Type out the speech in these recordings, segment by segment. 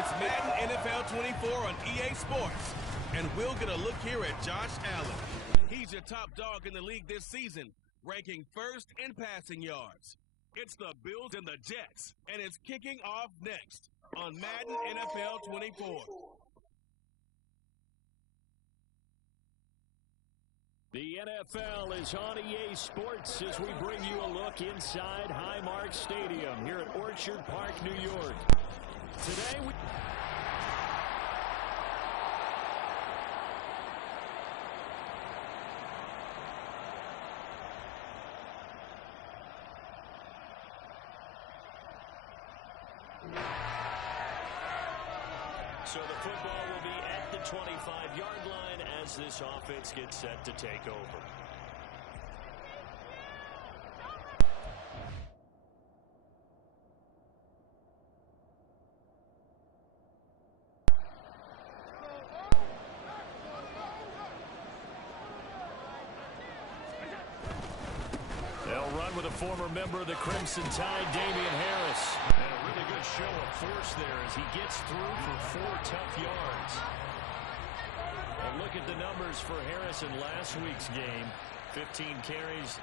It's Madden NFL 24 on EA Sports. And we'll get a look here at Josh Allen. He's your top dog in the league this season, ranking first in passing yards. It's the Bills and the Jets, and it's kicking off next on Madden NFL 24. The NFL is on EA Sports as we bring you a look inside Highmark Stadium here at Orchard Park, New York. Today we... So the football will be at the 25-yard line as this offense gets set to take over. They'll run with a former member of the Crimson Tide, Damian Harris. And a really good show of force there as he gets through for 4 tough yards. And look at the numbers for Harris in last week's game. 15 carries,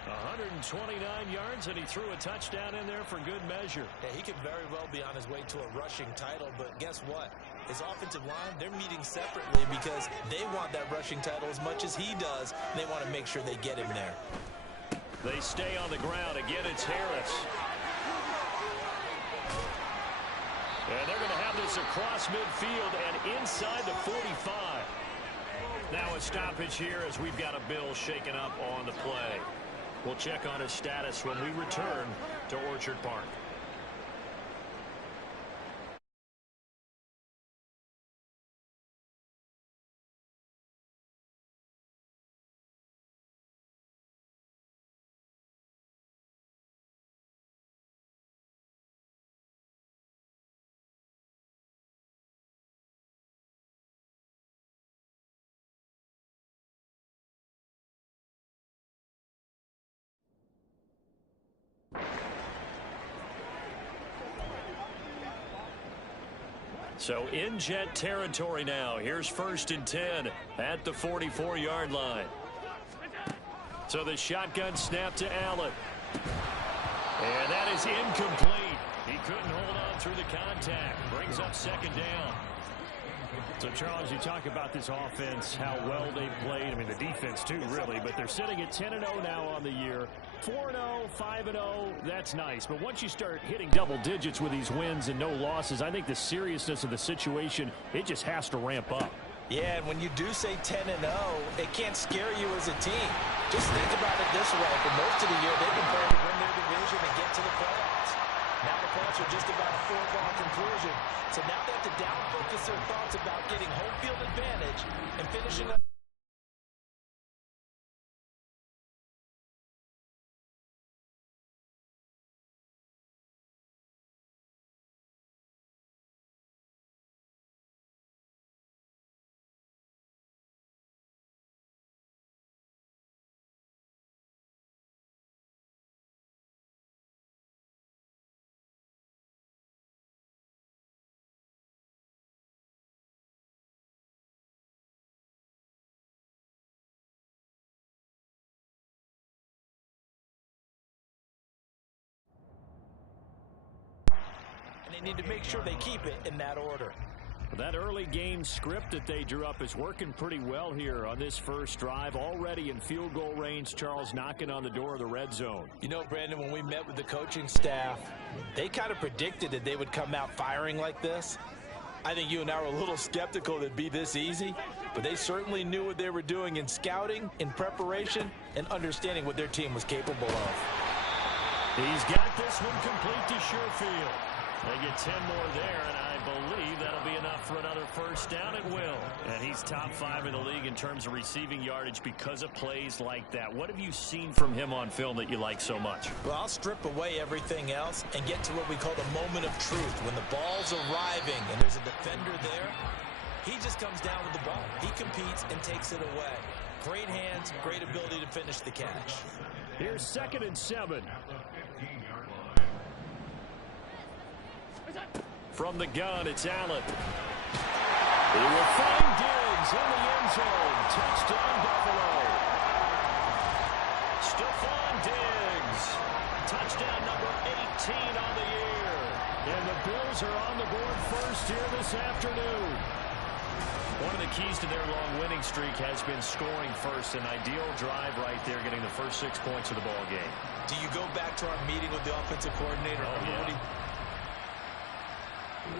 129 yards, and he threw a touchdown in there for good measure. Yeah, he could very well be on his way to a rushing title, but guess what? His offensive line, they're meeting separately because they want that rushing title as much as he does. They want to make sure they get him there. They stay on the ground. Again, it's Harris. And they're going to have this across midfield and inside the 45. Now a stoppage here as we've got a Bill shaken up on the play. We'll check on his status when we return to Orchard Park. So in Jet territory now. Here's 1st and 10 at the 44-yard line. So the shotgun snap to Allen. And that is incomplete. He couldn't hold on through the contact. Brings up 2nd down. So, Charles, you talk about this offense, how well they've played. I mean, the defense, too, really. But they're sitting at 10-0 now on the year. 4-0, 5-0, that's nice. But once you start hitting double digits with these wins and no losses, I think the seriousness of the situation, it just has to ramp up. Yeah, and when you do say 10-0, it can't scare you as a team. Just think about it this way. For most of the year, they've been trying to win their division and get to the playoffs. Now the playoffs are just about a foregone conclusion. So now they have to down-focus their thoughts about getting home field advantage and finishing up. They need to make sure they keep it in that order. That early game script that they drew up is working pretty well here on this first drive. Already in field goal range, Charles knocking on the door of the red zone. You know, Brandon, when we met with the coaching staff, they kind of predicted that they would come out firing like this. I think you and I were a little skeptical that it'd be this easy, but they certainly knew what they were doing in scouting, in preparation, and understanding what their team was capable of. He's got this one complete to Sherfield. They get 10 more there, and I believe that'll be enough for another first down. It will. And he's top 5 in the league in terms of receiving yardage because of plays like that. What have you seen from him on film that you like so much? Well, I'll strip away everything else and get to what we call the moment of truth. When the ball's arriving and there's a defender there, he just comes down with the ball. He competes and takes it away. Great hands, great ability to finish the catch. Here's 2nd and 7. From the gun, it's Allen. He will find Diggs in the end zone. Touchdown, Buffalo. Stephon Diggs. Touchdown number 18 on the year. And the Bills are on the board first here this afternoon. One of the keys to their long winning streak has been scoring first. An ideal drive right there, getting the first 6 points of the ball game. Do you go back to our meeting with the offensive coordinator? Oh, yeah. The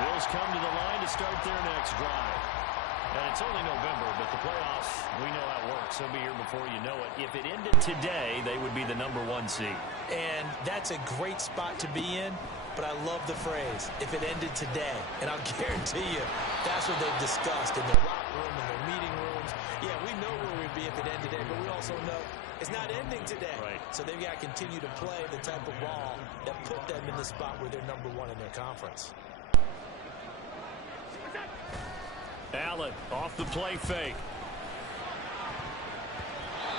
Bills come to the line to start their next drive. And it's only November, but the playoffs, we know how it works. They'll be here before you know it. If it ended today, they would be the #1 seed. And that's a great spot to be in, but I love the phrase, if it ended today. And I'll guarantee you, that's what they've discussed in their locker room, in their meeting rooms. Yeah, we know where we'd be if it ended today, but we also know it's not ending today. Right. So they've got to continue to play the type of ball that put them in the spot where they're #1 in their conference. Allen off the play fake.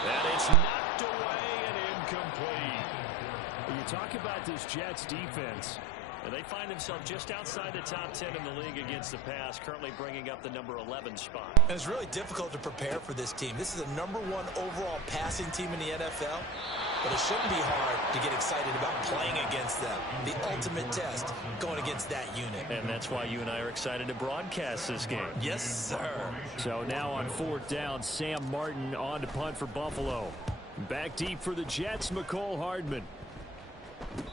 And it's knocked away and incomplete. You talk about this Jets defense. And they find themselves just outside the top 10 in the league against the pass, currently bringing up the #11 spot. And it's really difficult to prepare for this team. This is the #1 overall passing team in the NFL. But it shouldn't be hard to get excited about playing against them. The ultimate test going against that unit. And that's why you and I are excited to broadcast this game. Yes, sir. So now on 4th down, Sam Martin on to punt for Buffalo. Back deep for the Jets, McCole Hardman.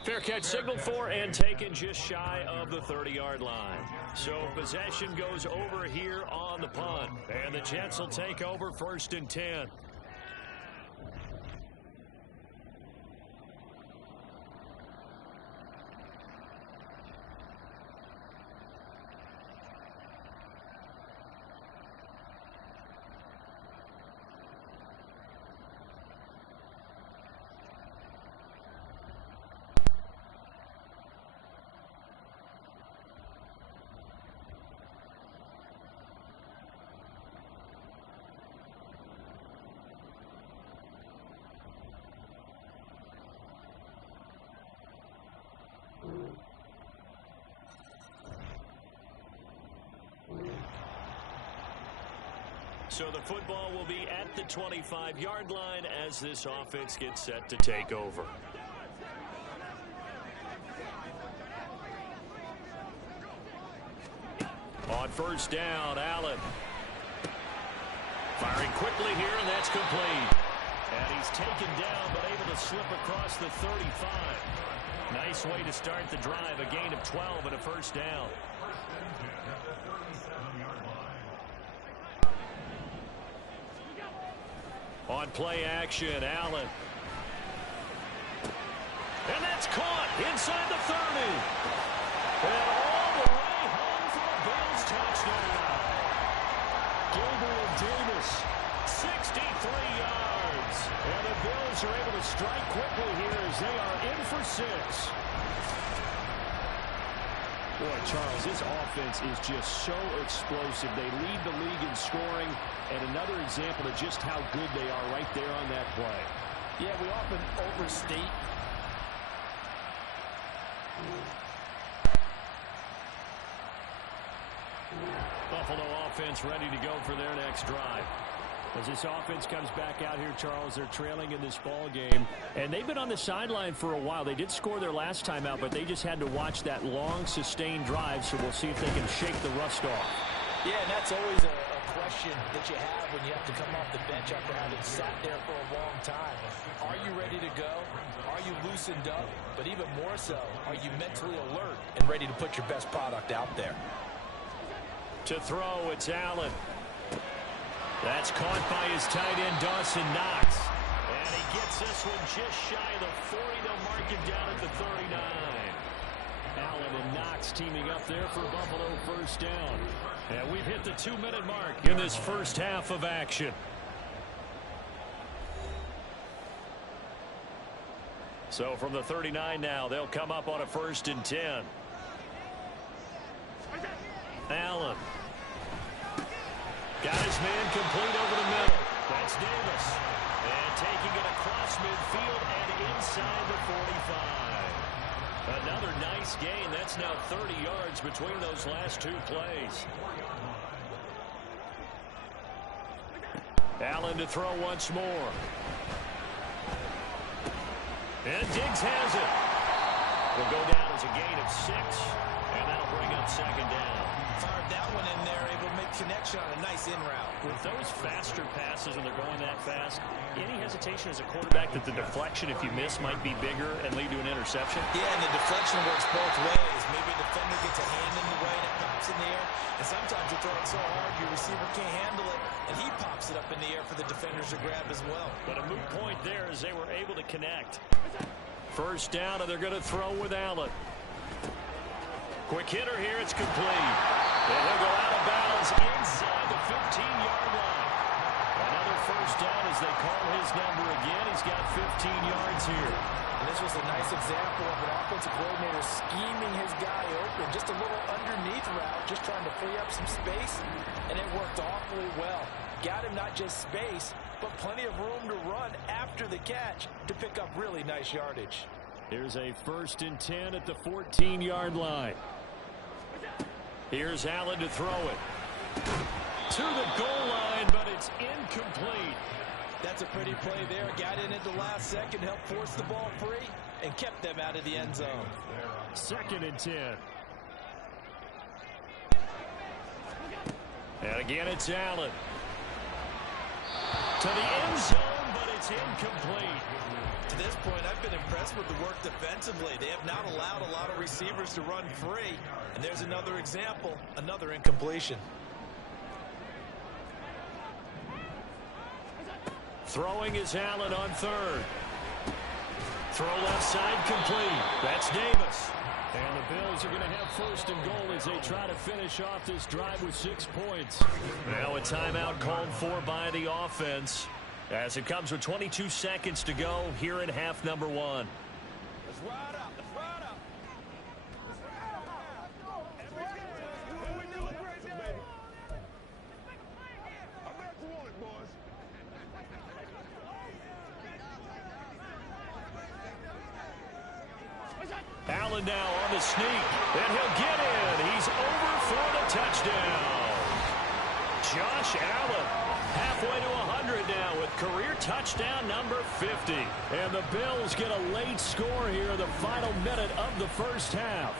Fair catch signaled for and taken just shy of the 30-yard line. So possession goes over here on the punt. And the Jets will take over 1st and 10. So the football will be at the 25-yard line as this offense gets set to take over. On 1st down, Allen. Firing quickly here, and that's complete. And he's taken down, but able to slip across the 35. Nice way to start the drive, a gain of 12 and a 1st down. On play action, Allen. And that's caught inside the 30. And all the way home for a Bills touchdown. Gabriel Davis, 63 yards. And the Bills are able to strike quickly here as they are in for 6. Boy, Charles, this offense is just so explosive. They lead the league in scoring, and another example of just how good they are right there on that play. Yeah, we often overstate. Buffalo offense ready to go for their next drive. As this offense comes back out here, Charles, they're trailing in this ball game. And they've been on the sideline for a while. They did score their last time out, but they just had to watch that long, sustained drive, so we'll see if they can shake the rust off. Yeah, and that's always a question that you have when you have to come off the bench after having sat there for a long time. Are you ready to go? Are you loosened up? But even more so, are you mentally alert and ready to put your best product out there? To throw, it's Allen. That's caught by his tight end, Dawson Knox. And he gets this one just shy of the 40. They'll mark him down at the 39. Allen and Knox teaming up there for Buffalo 1st down. And we've hit the 2-minute mark in this first half of action. So from the 39 now, they'll come up on a 1st and 10. Allen. Got his man complete over the middle. That's Davis. And taking it across midfield and inside the 45. Another nice gain. That's now 30 yards between those last two plays. Allen to throw once more. And Diggs has it. Will go down as a gain of 6, and that'll bring up second down. Fired that one in there, able to make connection on a nice in route. With those faster passes when they're going that fast, any hesitation as a quarterback that the deflection, if you miss, might be bigger and lead to an interception? Yeah, and the deflection works both ways. Maybe a defender gets a hand in the way and it pops in the air, and sometimes you throw it so hard your receiver can't handle it, and he pops it up in the air for the defenders to grab as well. But a moot point there as they were able to connect. First down, and they're going to throw with Allen. Quick hitter here, it's complete. And he'll go out of bounds inside the 15-yard line. Another first down as they call his number again. He's got 15 yards here. And this was a nice example of an offensive coordinator scheming his guy open. Just a little underneath route, just trying to free up some space, and it worked awfully well. Got him not just space, but plenty of room to run after the catch to pick up really nice yardage. Here's a 1st and 10 at the 14-yard line. Here's Allen to throw it. To the goal line, but it's incomplete. That's a pretty play there. Got in at the last second, helped force the ball free, and kept them out of the end zone. 2nd and 10. And again, it's Allen. To the end zone, but it's incomplete. To this point, I've been impressed with the work defensively. They have not allowed a lot of receivers to run free. And there's another example, another incompletion. Throwing is Allen on 3rd. Throw left side complete. That's Davis. And the Bills are going to have 1st and goal as they try to finish off this drive with 6 points. Now a timeout called for by the offense as it comes with 22 seconds to go here in half number 1. Let's ride up. Let's ride up. Allen now on the sneak, and he'll get in. He's over for the touchdown. Josh Allen halfway to 100 now with career touchdown number 50. And the Bills get a late score here in the final minute of the first half.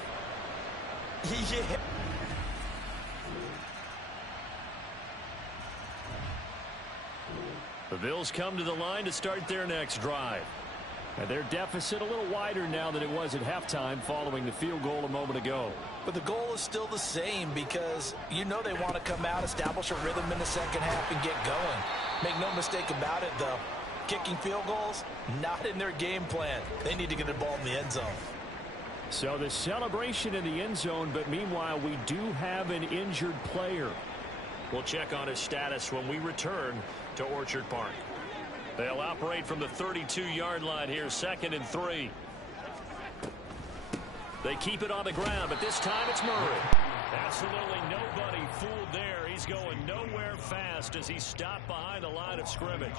Yeah. The Bills come to the line to start their next drive. And their deficit a little wider now than it was at halftime following the field goal a moment ago. But the goal is still the same because you know they want to come out, establish a rhythm in the second half, and get going. Make no mistake about it, though. Kicking field goals, not in their game plan. They need to get the ball in the end zone. So the celebration in the end zone, but meanwhile we do have an injured player. We'll check on his status when we return to Orchard Park. They'll operate from the 32-yard line here, 2nd and 3. They keep it on the ground, but this time it's Murray. Absolutely nobody fooled there. He's going nowhere fast as he stopped behind the line of scrimmage.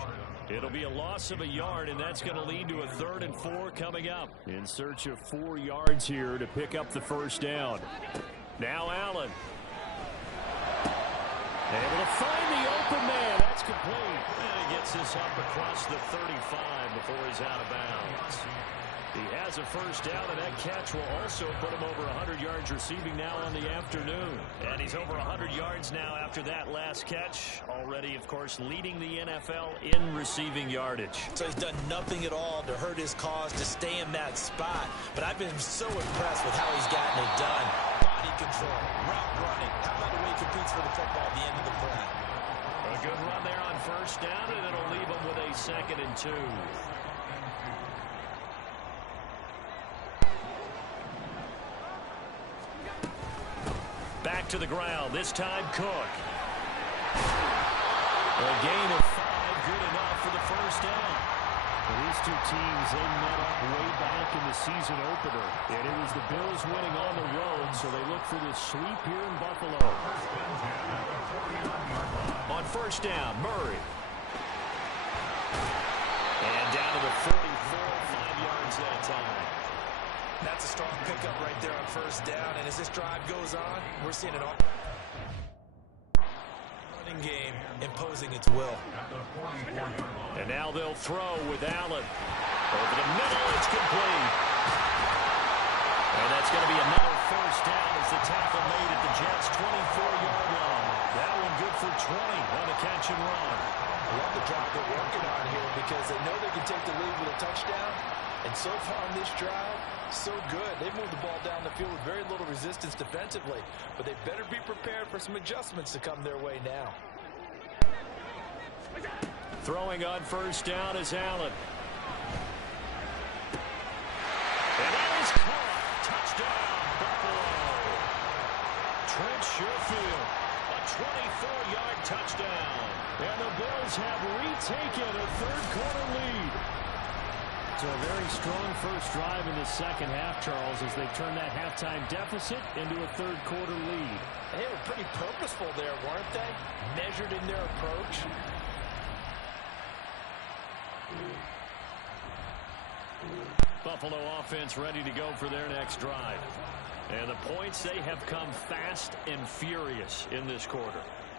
It'll be a loss of a yard, and that's going to lead to a 3rd and 4 coming up. In search of 4 yards here to pick up the first down. Now Allen. Able to find the open man. That's complete. And he gets this up across the 35 before he's out of bounds. He has a first down, and that catch will also put him over 100 yards receiving now on the afternoon. And he's over 100 yards now after that last catch. Already, of course, leading the NFL in receiving yardage. So he's done nothing at all to hurt his cause, to stay in that spot. But I've been so impressed with how he's gotten it done. Body control, route running. How about the way he competes for the football at the end of the play? A good run there on first down, and it'll leave him with a 2nd and 2. Back to the ground, this time Cook. A gain of 5, good enough for the first down. Well, these two teams, they met up way back in the season opener. And it was the Bills winning on the road, so they look for this sweep here in Buffalo. On first down, Murray. And down to the 44, yards that time. That's a strong pickup right there on first down. And as this drive goes on, we're seeing an running game imposing its will. And now they'll throw with Allen. Over the middle, it's complete. And that's going to be another first down as the tackle made at the Jets' 24-yard line. That one good for 20 on the catch and run. I love the drive they're working on here because they know they can take the lead with a touchdown. And so far on this drive, so good. They've moved the ball down the field with very little resistance defensively. But they better be prepared for some adjustments to come their way now. Throwing on first down is Allen. And that is caught. Touchdown, Buffalo. Trent Sherfield, a 24-yard touchdown. And the Bills have retaken a third-quarter lead. So a very strong first drive in the second half, Charles, as they turn that halftime deficit into a third-quarter lead. They were pretty purposeful there, weren't they? Measured in their approach. Buffalo offense ready to go for their next drive. And the points, they have come fast and furious in this quarter.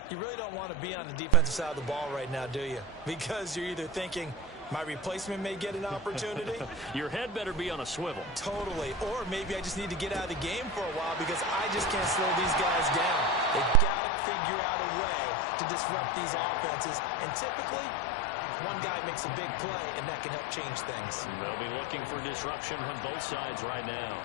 You really don't want to be on the defensive side of the ball right now, do you? Because you're either thinking, my replacement may get an opportunity. Your head better be on a swivel. Totally. Or maybe I just need to get out of the game for a while because I just can't slow these guys down. They've got to figure out a way to disrupt these offenses. And typically, one guy makes a big play, and that can help change things. They'll be looking for disruption on both sides right now.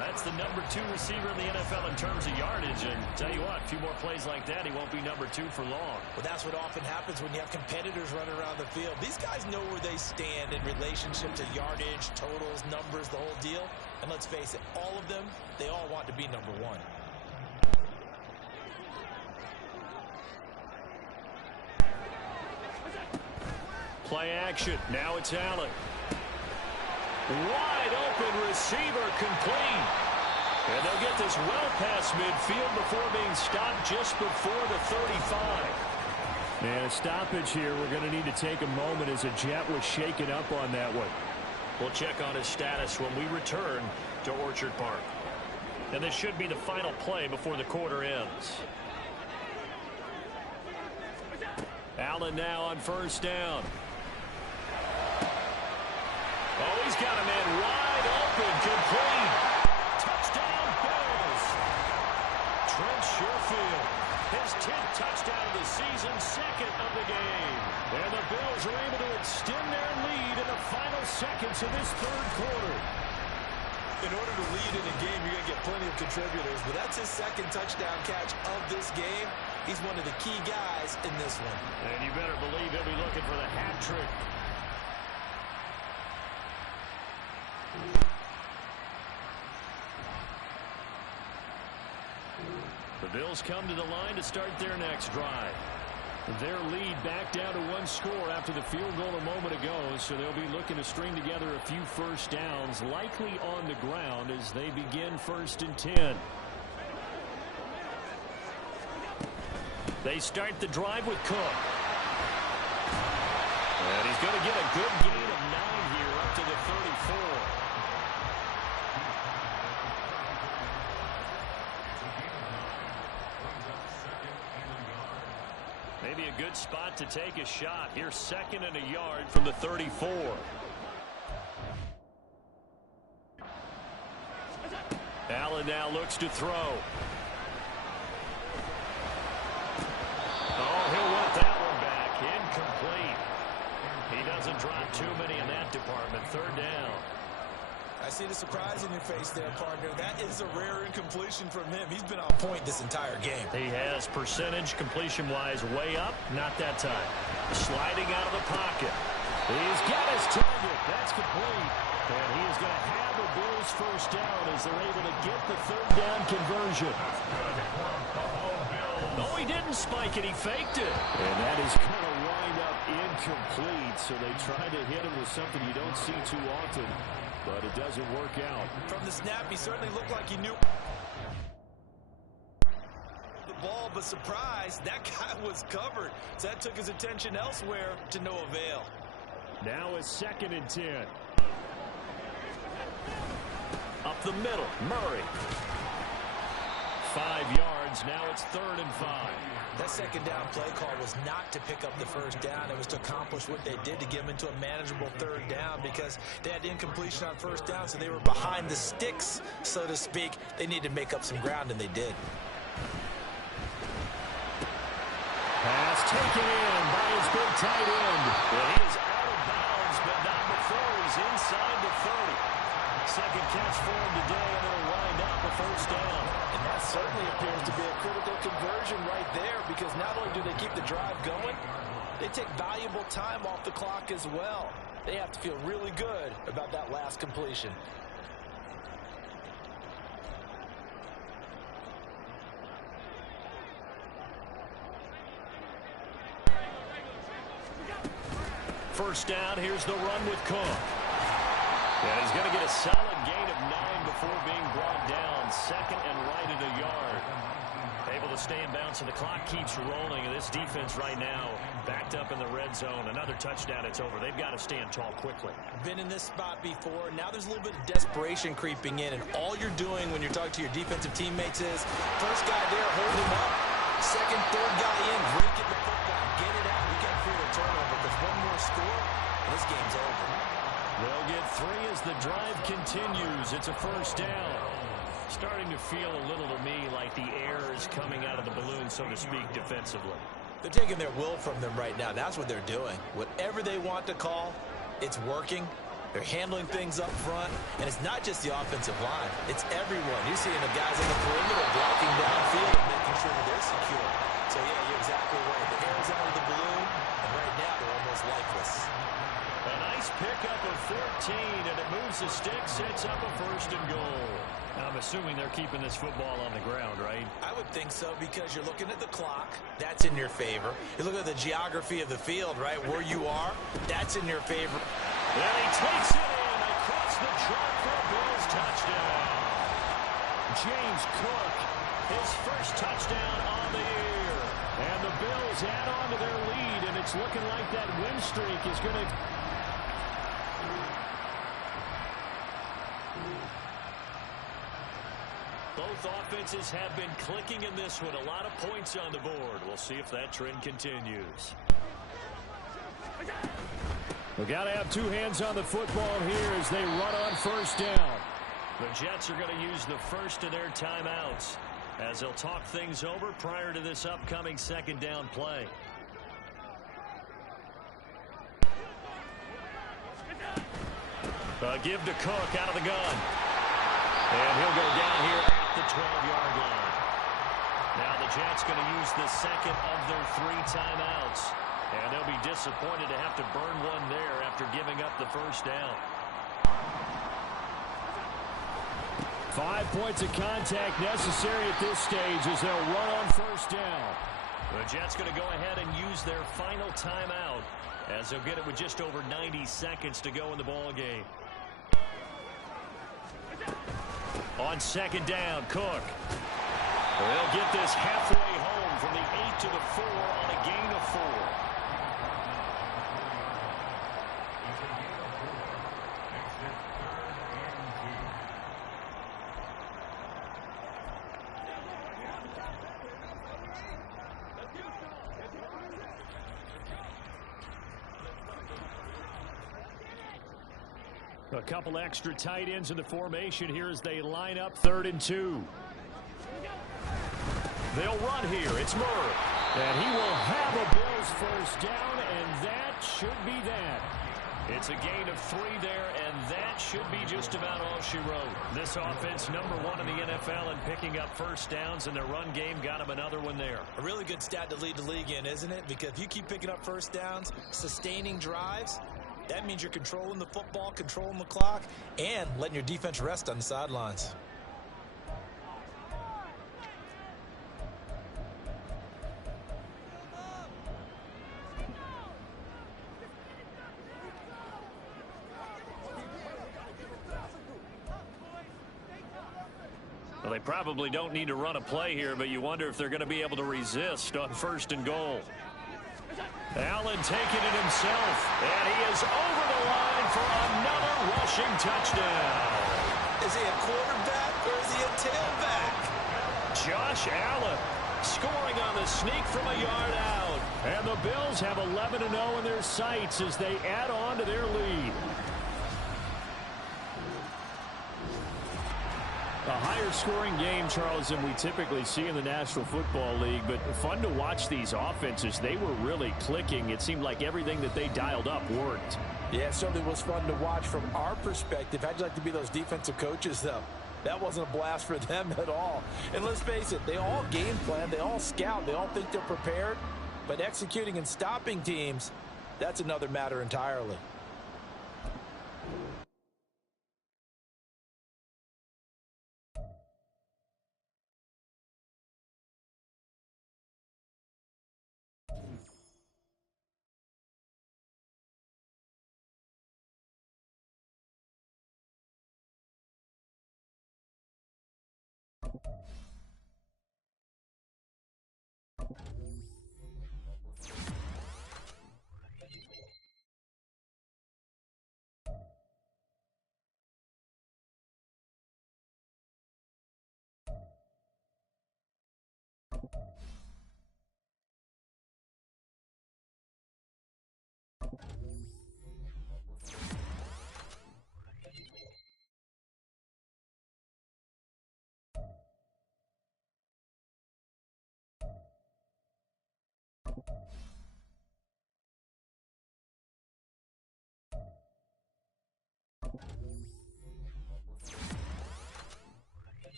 That's the number 2 receiver in the NFL in terms of yardage. And tell you what, a few more plays like that, he won't be number 2 for long. Well, that's what often happens when you have competitors running around the field. These guys know where they stand in relationship to yardage, totals, numbers, the whole deal. And let's face it, all of them, they all want to be number 1. Play action. Now it's Allen. Wide open receiver complete. And they'll get this well past midfield before being stopped just before the 35. And a stoppage here. We're going to need to take a moment as a Jet was shaken up on that one. We'll check on his status when we return to Orchard Park. And this should be the final play before the quarter ends. Allen now on first down. Oh, he's got a man wide open, complete. Touchdown, Bills. Trent Sherfield, his 10th touchdown of the season, 2nd of the game. And the Bills are able to extend their lead in the final seconds of this third quarter. In order to lead in a game, you're going to get plenty of contributors, but that's his 2nd touchdown catch of this game. He's one of the key guys in this one. And you better believe he'll be looking for the hat trick. The Bills come to the line to start their next drive. Their lead back down to 1 score after the field goal a moment ago, so they'll be looking to string together a few first downs, likely on the ground as they begin 1st and 10. They start the drive with Cook. And he's going to get a good gain of 9 here up to the 34. Maybe a good spot to take a shot. Here's 2nd and a yard from the 34. Allen now looks to throw. Oh, he'll want that one back. Incomplete. He doesn't drop too many in that department. 3rd down. I see the surprise in your face there, partner. That is a rare incompletion from him. He's been on point this entire game. He has percentage completion-wise way up. Not that time. Sliding out of the pocket. He's got his target. That's complete. And he is going to have the Bills' first down as they're able to get the 3rd down conversion. Oh, he didn't spike it. He faked it. And that is going to wind up incomplete. So they tried to hit him with something you don't see too often. But it doesn't work out. From the snap, he certainly looked like he knew the ball, but surprise, that guy was covered. So that took his attention elsewhere to no avail. Now it's 2nd and 10. Up the middle, Murray. 5 yards, now it's 3rd and 5. That second down play call was not to pick up the first down. It was to accomplish what they did to get them into a manageable 3rd down because they had incompletion on 1st down, so they were behind the sticks, so to speak. They needed to make up some ground, and they did. Pass taken in by his big tight end. Well, he is out of bounds, but not before he's inside the 30. Second catch for him today, and it'll wind up a 1st down. And that certainly appears to be a critical conversion right there because not only do they keep the drive going, they take valuable time off the clock as well. They have to feel really good about that last completion. First down, here's the run with Cook. And he's going to get a solid gain of 9 before being brought down. 2nd and right at a yard. Able to stay in bounds, so the clock keeps rolling. And this defense right now backed up in the red zone. Another touchdown, it's over. They've got to stand tall quickly. Been in this spot before. Now there's a little bit of desperation creeping in. And all you're doing when you're talking to your defensive teammates is, first guy there, hold him up. 2nd, 3rd guy in, break it the football. Get it out. We got to create a turnover because one more score, and this game's over. They'll get 3 as the drive continues. It's a 1st down. Starting to feel a little to me like the air is coming out of the balloon, so to speak, defensively. They're taking their will from them right now. That's what they're doing. Whatever they want to call, it's working. They're handling things up front, and it's not just the offensive line. It's everyone. You're seeing the guys on the perimeter blocking downfield and making sure that they're secure. So, yeah, you're exactly right. The air is out of the balloon, and right now they're almost lifeless. A nice pickup of 14, and it moves the stick, sets up a 1st and goal. I'm assuming they're keeping this football on the ground, right? I would think so because you're looking at the clock. That's in your favor. You look at the geography of the field, right, where you are. That's in your favor. And he takes it in across the track for a Bills touchdown. James Cook, his 1st touchdown on the year. And the Bills add on to their lead, and it's looking like that win streak is going to... Both offenses have been clicking in this one. A lot of points on the board. We'll see if that trend continues. We've got to have 2 hands on the football here as they run on 1st down. The Jets are going to use the first of their timeouts as they'll talk things over prior to this upcoming 2nd down play. Give to Cook out of the gun. And he'll go down here at the 12-yard line. Now the Jets going to use the 2nd of their 3 timeouts. And they'll be disappointed to have to burn one there after giving up the 1st down. 5 points of contact necessary at this stage as they'll run on 1st down. The Jets going to go ahead and use their final timeout as they'll get it with just over 90 seconds to go in the ball game. On 2nd down, Cook. They'll get this halfway home from the 8 to the 4 on a gain of 4. A couple extra tight ends in the formation here as they line up 3rd and 2. They'll run here. It's Murray. And he will have a Bills 1st down, and that should be that. It's a gain of 3 there, and that should be just about all she wrote. This offense, #1 in the NFL in picking up 1st downs, and their run game got him another one there. A really good stat to lead the league in, isn't it? Because if you keep picking up 1st downs, sustaining drives, that means you're controlling the football, controlling the clock, and letting your defense rest on the sidelines. Well, they probably don't need to run a play here, but you wonder if they're going to be able to resist on 1st and goal. Allen taking it himself, and he is over the line for another rushing touchdown. Is he a quarterback or is he a tailback? Josh Allen scoring on the sneak from a yard out. And the Bills have 11-0 in their sights as they add on to their lead. A higher scoring game, Charles, than we typically see in the National Football League, but fun to watch these offenses. They were really clicking. It seemed like everything that they dialed up worked. Yeah, it certainly was fun to watch from our perspective. How'd you like to be those defensive coaches, though? That wasn't a blast for them at all. And let's face it, they all game plan, they all scout, they all think they're prepared. But executing and stopping teams, that's another matter entirely.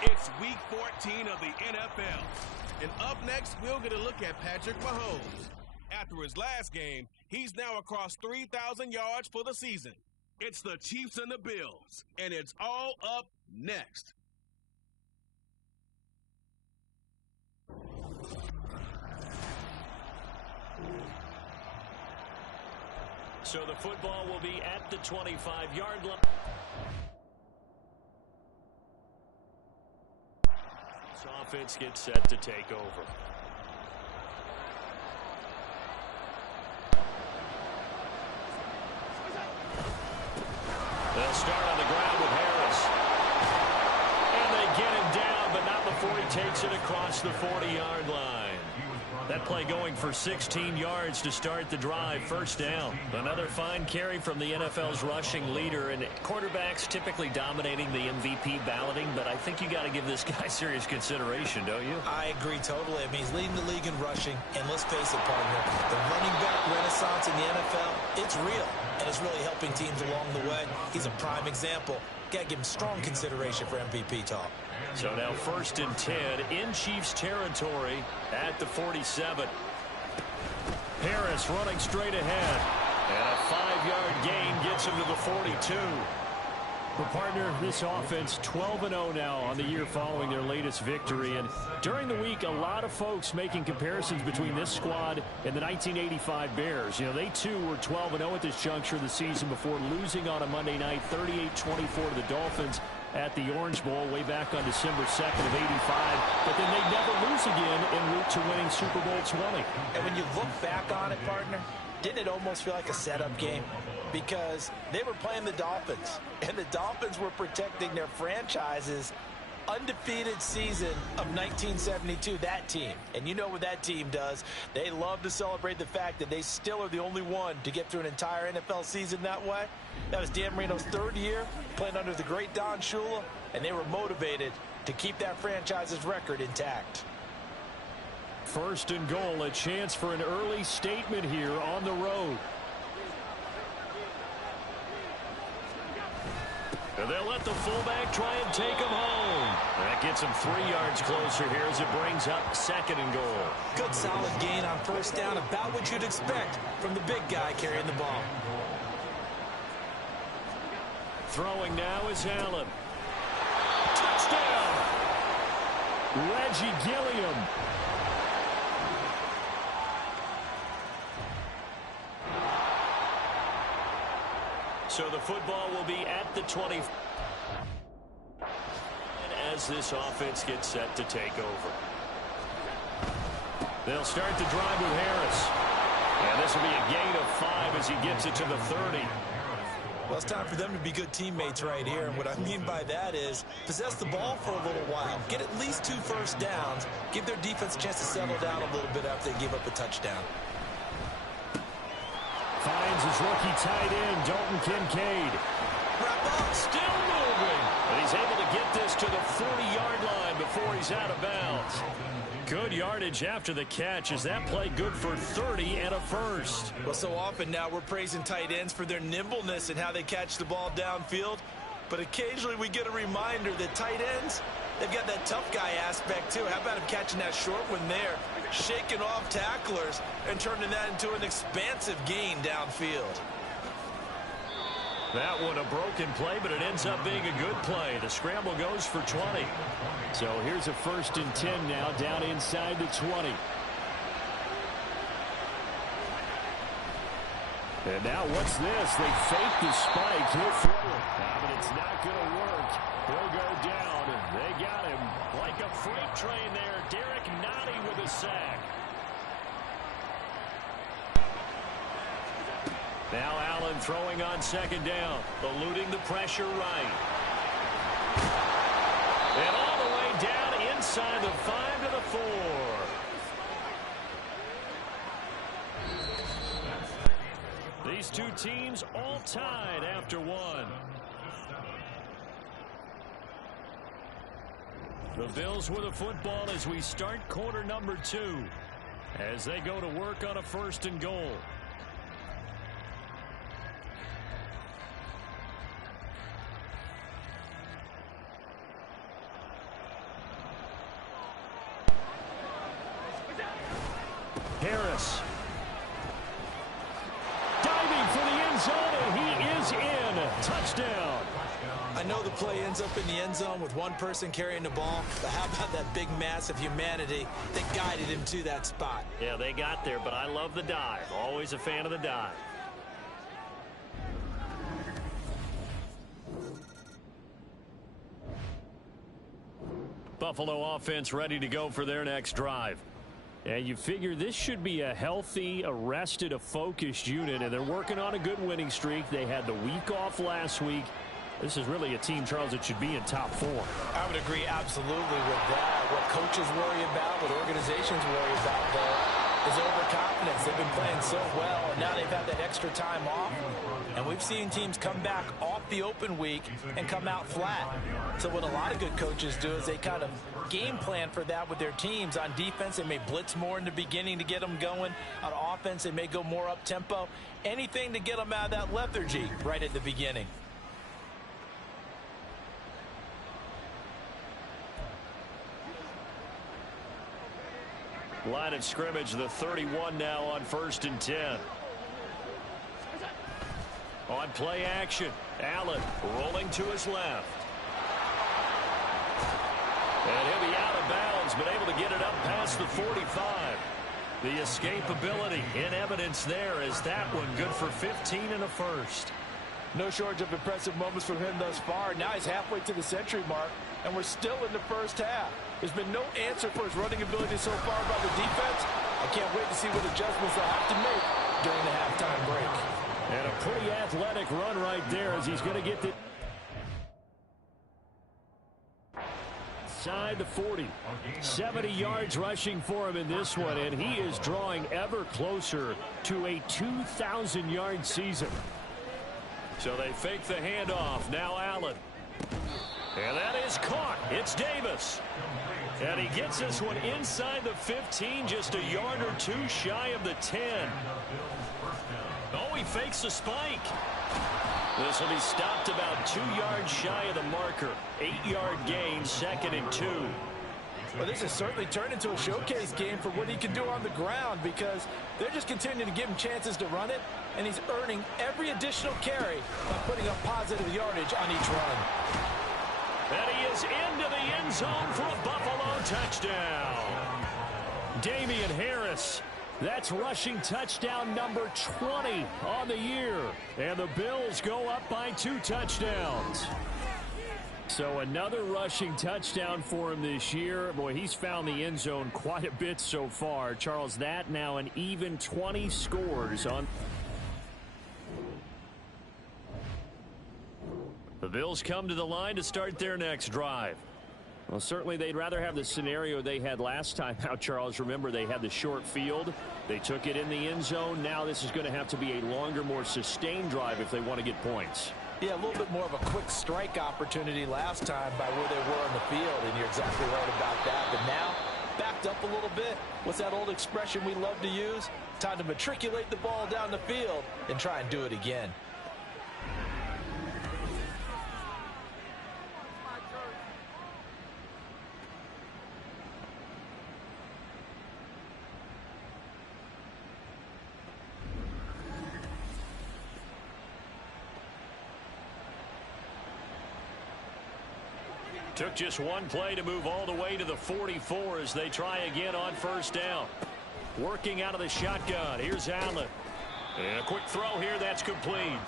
It's week 14 of the NFL. And up next, we'll get a look at Patrick Mahomes. After his last game, he's now across 3,000 yards for the season. It's the Chiefs and the Bills, and it's all up next. So the football will be at the 25-yard line. This offense gets set to take over. They'll start on the ground with Harris. And they get him down, but not before he takes it across the 40-yard line. That play going for 16 yards to start the drive. First down. Another fine carry from the NFL's rushing leader. And quarterbacks typically dominating the MVP balloting, but I think you got to give this guy serious consideration, don't you? I agree totally. I mean, he's leading the league in rushing. And let's face it, partner, the running back renaissance in the NFL, it's real. And it's really helping teams along the way. He's a prime example. Got to give him strong consideration for MVP talk. So now 1st and 10 in Chiefs territory at the 47. Harris running straight ahead. And a 5-yard gain gets him to the 42. Well, partner, this offense 12-0 now on the year following their latest victory. And during the week, a lot of folks making comparisons between this squad and the 1985 Bears. You know, they too were 12-0 at this juncture of the season before losing on a Monday night 38-24 to the Dolphins at the Orange Bowl way back on December 2nd of 85. But then they'd never lose again en route to winning Super Bowl 20. And when you look back on it, partner, didn't it almost feel like a setup game? Because they were playing the Dolphins, and the Dolphins were protecting their franchise's undefeated season of 1972, that team. And you know what that team does. They love to celebrate the fact that they still are the only one to get through an entire NFL season that way. That was Dan Marino's 3rd year, playing under the great Don Shula, and they were motivated to keep that franchise's record intact. 1st and goal, a chance for an early statement here on the road. And they'll let the fullback try and take him home. That gets him 3 yards closer here as it brings up 2nd and goal. Good solid gain on 1st down, about what you'd expect from the big guy carrying the ball. Throwing now is Allen. Touchdown! Reggie Gilliam. So the football will be at the 20. As this offense gets set to take over. They'll start the drive with Harris. And this will be a gain of 5 as he gets it to the 30. Well, it's time for them to be good teammates right here. And what I mean by that is possess the ball for a little while. Get at least 2 first downs. Give their defense a chance to settle down a little bit after they give up a touchdown. Finds his rookie tight end, Dalton Kincaid. Wrap up. Still moving. And he's able to get this to the 40-yard line before he's out of bounds. Good yardage after the catch. Is that play good for 30 and a first? Well, so often now we're praising tight ends for their nimbleness and how they catch the ball downfield. But occasionally we get a reminder that tight ends, they've got that tough guy aspect too. How about him catching that short one there, shaking off tacklers, and turning that into an expansive gain downfield? That one a broken play, but it ends up being a good play. The scramble goes for 20. So here's a 1st and 10 now, down inside the 20. And now what's this? They fake the spike. He'll throw it. But it's not going to work. He'll go down. They got him like a freight train there. Derek Nottie with a sack. Now Allen throwing on 2nd down, eluding the pressure right. And all the way down inside the 5 to the 4. These two teams all tied after one. The Bills with a football as we start quarter number 2, as they go to work on a 1st and goal. Harris. Diving for the end zone, and he is in. Touchdown. I know the play ends up in the end zone with one person carrying the ball, but how about that big mass of humanity that guided him to that spot? Yeah, they got there, but I love the dive. Always a fan of the dive. Buffalo offense ready to go for their next drive. And you figure this should be a healthy, a focused unit, and they're working on a good winning streak. They had the week off last week. This is really a team, Charles, that should be in top 4. I would agree absolutely with that. What coaches worry about, what organizations worry about, though, is overconfidence. They've been playing so well, and now they've had that extra time off. And we've seen teams come back off the open week and come out flat. So what a lot of good coaches do is they kind of game plan for that with their teams. On defense, they may blitz more in the beginning to get them going. On offense, they may go more up-tempo. Anything to get them out of that lethargy right at the beginning. Line of scrimmage, the 31 now on 1st and 10. On play action, Allen rolling to his left. And he'll be out of bounds, but able to get it up past the 45. The escapability in evidence there as that one good for 15 and a first. No shortage of impressive moments from him thus far. Now he's halfway to the century mark, and we're still in the first half. There's been no answer for his running ability so far by the defense. I can't wait to see what adjustments they'll have to make during the halftime break. And a pretty athletic run right there as he's going to get the side the 40. 70 yards rushing for him in this one, and he is drawing ever closer to a 2,000-yard season. So they fake the handoff. Now Allen. And that is caught. It's Davis. And he gets this one inside the 15, just a yard or two shy of the 10. Oh, he fakes the spike. This will be stopped about 2 yards shy of the marker. 8-yard gain, 2nd and 2. Well, this has certainly turned into a showcase game for what he can do on the ground, because they're just continuing to give him chances to run it, and he's earning every additional carry by putting up positive yardage on each run. And he is into the end zone for a Buffalo touchdown. Damian Harris. That's rushing touchdown number 20 on the year. And the Bills go up by 2 touchdowns. So another rushing touchdown for him this year. Boy, he's found the end zone quite a bit so far. Charles, that now an even 20 scores on. The Bills come to the line to start their next drive. Well, certainly they'd rather have the scenario they had last time out, Charles. Remember, they had the short field. They took it in the end zone. Now this is going to have to be a longer, more sustained drive if they want to get points. Yeah, a little bit more of a quick strike opportunity last time by where they were on the field, and you're exactly right about that. But now, backed up a little bit. What's that old expression we love to use? Time to matriculate the ball down the field and try and do it again. Took just one play to move all the way to the 44 as they try again on first down. Working out of the shotgun. Here's Allen. And a quick throw here. That's complete.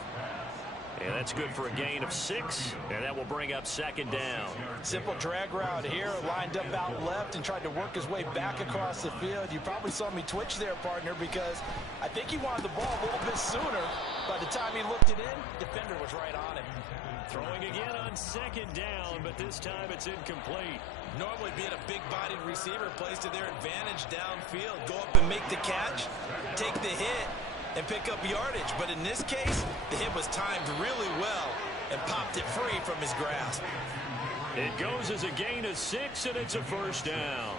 And that's good for a gain of 6. And that will bring up second down. Simple drag route here. Lined up out left and tried to work his way back across the field. You probably saw me twitch there, partner, because I think he wanted the ball a little bit sooner. By the time he looked it in, defender was right on it. Throwing again on second down, but this time it's incomplete. Normally being a big-bodied receiver plays to their advantage downfield. Go up and make the catch, take the hit, and pick up yardage. But in this case, the hit was timed really well and popped it free from his grasp. It goes as a gain of 6, and it's a first down.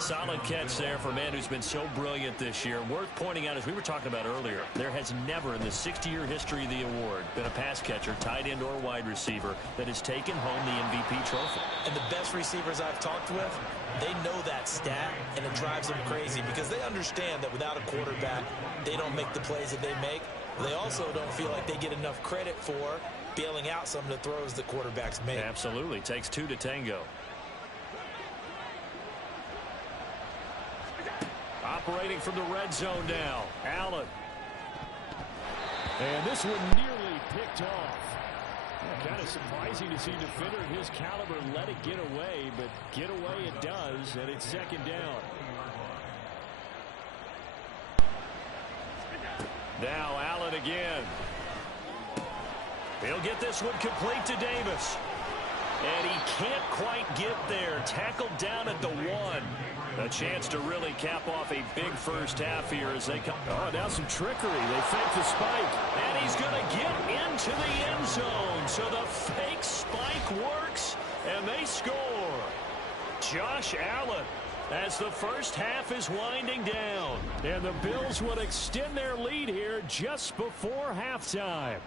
Solid catch there for a man who's been so brilliant this year. Worth pointing out, as we were talking about earlier, there has never in the 60-year history of the award been a pass catcher, tight end or wide receiver, that has taken home the MVP trophy. And the best receivers I've talked with, they know that stat, and it drives them crazy because they understand that without a quarterback, they don't make the plays that they make. They also don't feel like they get enough credit for bailing out some of the throws the quarterbacks make. Absolutely. Takes 2 to tango. Operating from the red zone now. Allen. And this one nearly picked off. Kind of surprising to see a defender of his caliber let it get away, but get away it does, and it's second down. Now Allen again. He'll get this one complete to Davis. And he can't quite get there. Tackled down at the 1. A chance to really cap off a big first half here as they come. Oh, now some trickery. They fake the spike. And he's going to get into the end zone. So the fake spike works, and they score. Josh Allen, as the first half is winding down. And the Bills would extend their lead here just before halftime.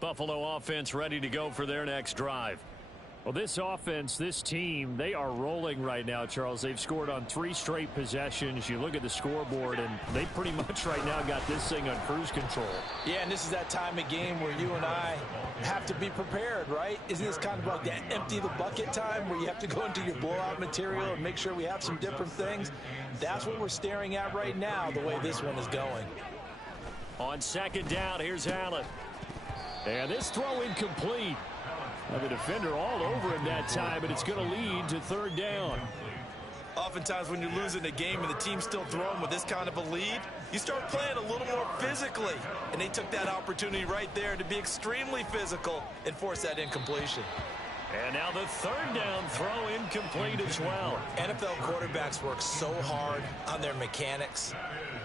Buffalo offense ready to go for their next drive. Well, this offense, this team, they are rolling right now, Charles. They've scored on 3 straight possessions. You look at the scoreboard, and they pretty much right now got this thing on cruise control. Yeah, and this is that time of game where you and I have to be prepared, right? Isn't this kind of like that empty the bucket time where you have to go into your blowout material and make sure we have some different things? That's what we're staring at right now, the way this one is going. On second down, here's Allen. And this throw incomplete. Now the defender all over him that time, but it's going to lead to third down. Oftentimes when you're losing a game and the team's still throwing with this kind of a lead, you start playing a little more physically. And they took that opportunity right there to be extremely physical and force that incompletion. And now the third down throw incomplete as well. NFL quarterbacks work so hard on their mechanics,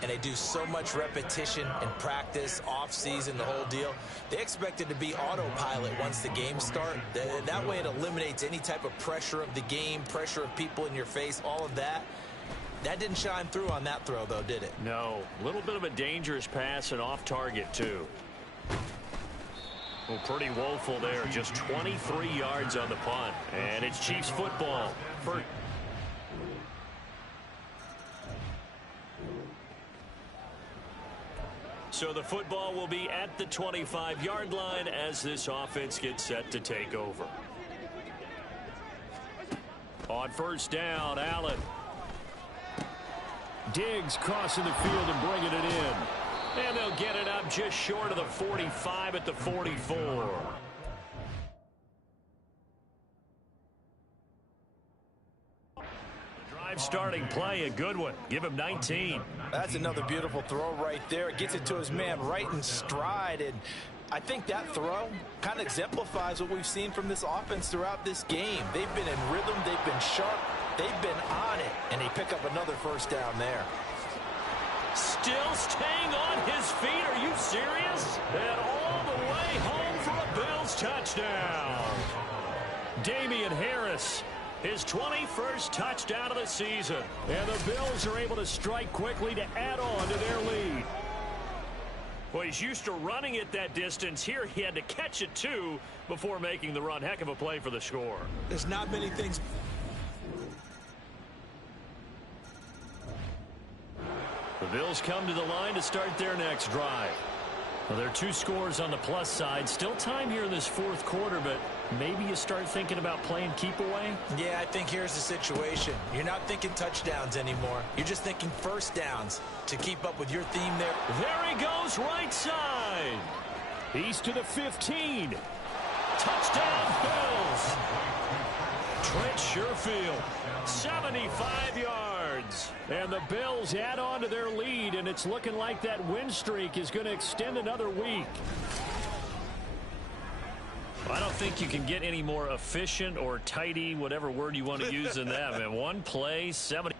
and they do so much repetition and practice, off-season, the whole deal. They expect it to be autopilot once the games start. That way it eliminates any type of pressure of the game, pressure of people in your face, all of that. That didn't shine through on that throw, though, did it? No. A little bit of a dangerous pass and off target, too. Well, pretty woeful there. Just 23 yards on the punt. And it's Chiefs football. So the football will be at the 25-yard line as this offense gets set to take over. On first down, Allen. Diggs crossing the field and bringing it in. And they'll get it up just short of the 45 at the 44. Drive starting play, a good one. Give him 19. That's another beautiful throw right there. It gets it to his man right in stride. And I think that throw kind of exemplifies what we've seen from this offense throughout this game. They've been in rhythm. They've been sharp. They've been on it, and they pick up another first down there. Still staying on his feet. Are you serious? And all the way home for a Bills touchdown. Damian Harris, his 21st touchdown of the season. And the Bills are able to strike quickly to add on to their lead. Well, he's used to running it that distance. Here he had to catch it, too, before making the run. Heck of a play for the score. There's not many things. The Bills come to the line to start their next drive. Well, there are 2 scores on the plus side. Still time here in this fourth quarter, but maybe you start thinking about playing keep away? Yeah, I think here's the situation. You're not thinking touchdowns anymore. You're just thinking first downs to keep up with your theme there. There he goes, right side. He's to the 15. Touchdown, Bills. Trent Sherfield, 75 yards. And the Bills add on to their lead, and it's looking like that win streak is going to extend another week. I don't think you can get any more efficient or tidy, whatever word you want to use in that, man. One play, 70.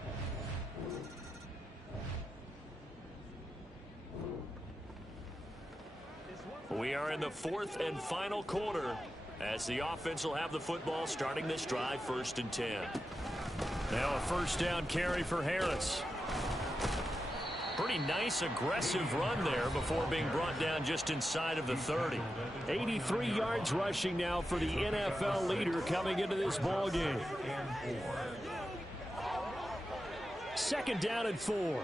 We are in the fourth and final quarter as the offense will have the football starting this drive, 1st and 10. Now a first down carry for Harris. Pretty nice aggressive run there before being brought down just inside of the 30. 83 yards rushing now for the NFL leader coming into this ball game. 2nd down and 4.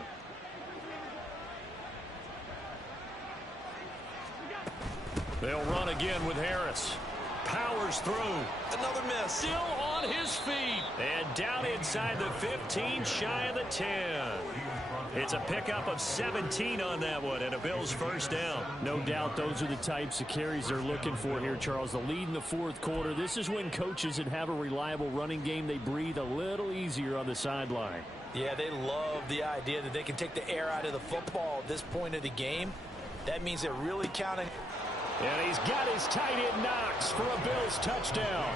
They'll run again with Harris. Powers through. Another miss. Still on his feet. And down inside the 15, shy of the 10. It's a pickup of 17 on that one, and a Bills first down. No doubt those are the types of carries they're looking for here, Charles. The lead in the fourth quarter. This is when coaches that have a reliable running game, they breathe a little easier on the sideline. Yeah, they love the idea that they can take the air out of the football at this point of the game. That means they're really counting. And he's got his tight end Knox for a Bills touchdown.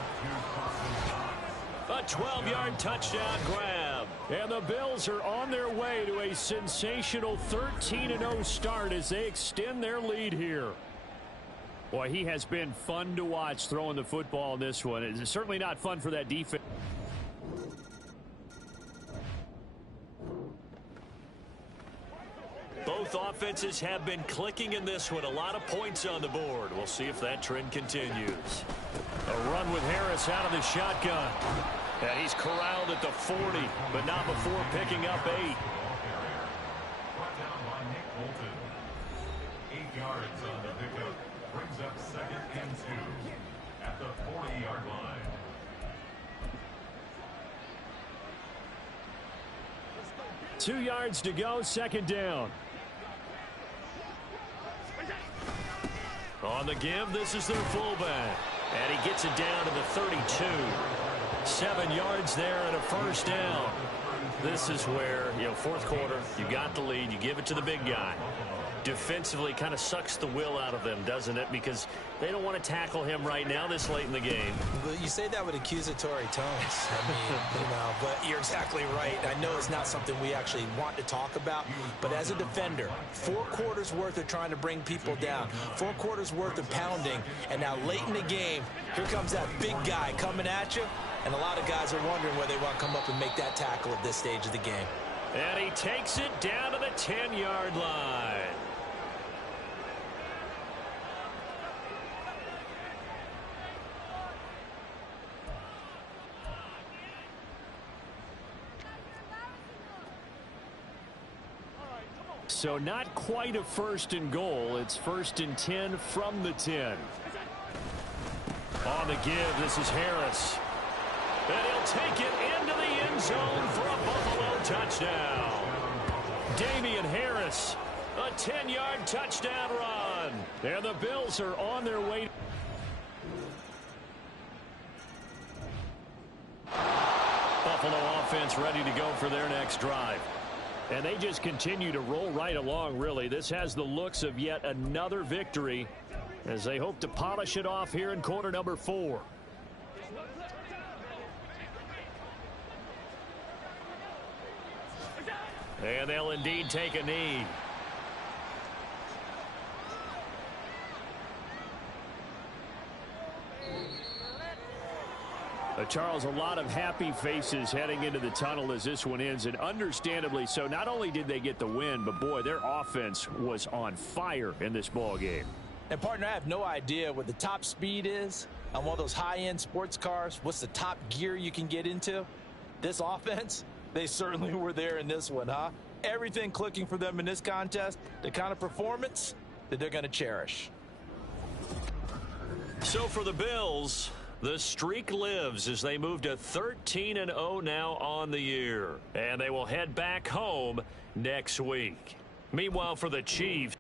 A 12-yard touchdown grab. And the Bills are on their way to a sensational 13-0 start as they extend their lead here. Boy, he has been fun to watch throwing the football in this one. It's certainly not fun for that defense. Both offenses have been clicking in this one. A lot of points on the board. We'll see if that trend continues. A run with Harris out of the shotgun. And he's corralled at the 40, but not before picking up 8. Brought down by Nick Bolton. 8 yards on the pickup. Brings up 2nd and 2 at the 40-yard line. Two yards to go, 2nd down. On the give, this is their fullback. And he gets it down to the 32. 7 yards there and a first down. This is where, fourth quarter, you got the lead, you give it to the big guy. Defensively kind of sucks the will out of them, doesn't it? Because they don't want to tackle him right now this late in the game. Well, you say that with accusatory tones. I mean, but you're exactly right. I know it's not something we actually want to talk about, but as a defender, 4 quarters worth of trying to bring people down, 4 quarters worth of pounding, and now late in the game, here comes that big guy coming at you, and a lot of guys are wondering where they want to come up and make that tackle at this stage of the game. And he takes it down to the 10-yard line. So not quite a 1st and goal. It's 1st and 10 from the 10. On the give, this is Harris. And he'll take it into the end zone for a Buffalo touchdown. Damian Harris, a 10-yard touchdown run. And the Bills are on their way. Buffalo offense ready to go for their next drive. And they just continue to roll right along, really. This has the looks of yet another victory as they hope to polish it off here in quarter number 4. And they'll indeed take a knee. Charles, a lot of happy faces heading into the tunnel as this one ends, and understandably so. Not only did they get the win, but boy, their offense was on fire in this ball game. And partner, I have no idea what the top speed is on one of those high-end sports cars. What's the top gear you can get into? This offense, they certainly were there in this one, huh? Everything clicking for them in this contest, the kind of performance that they're going to cherish. So for the Bills, the streak lives as they move to 13-0 now on the year. And they will head back home next week. Meanwhile, for the Chiefs,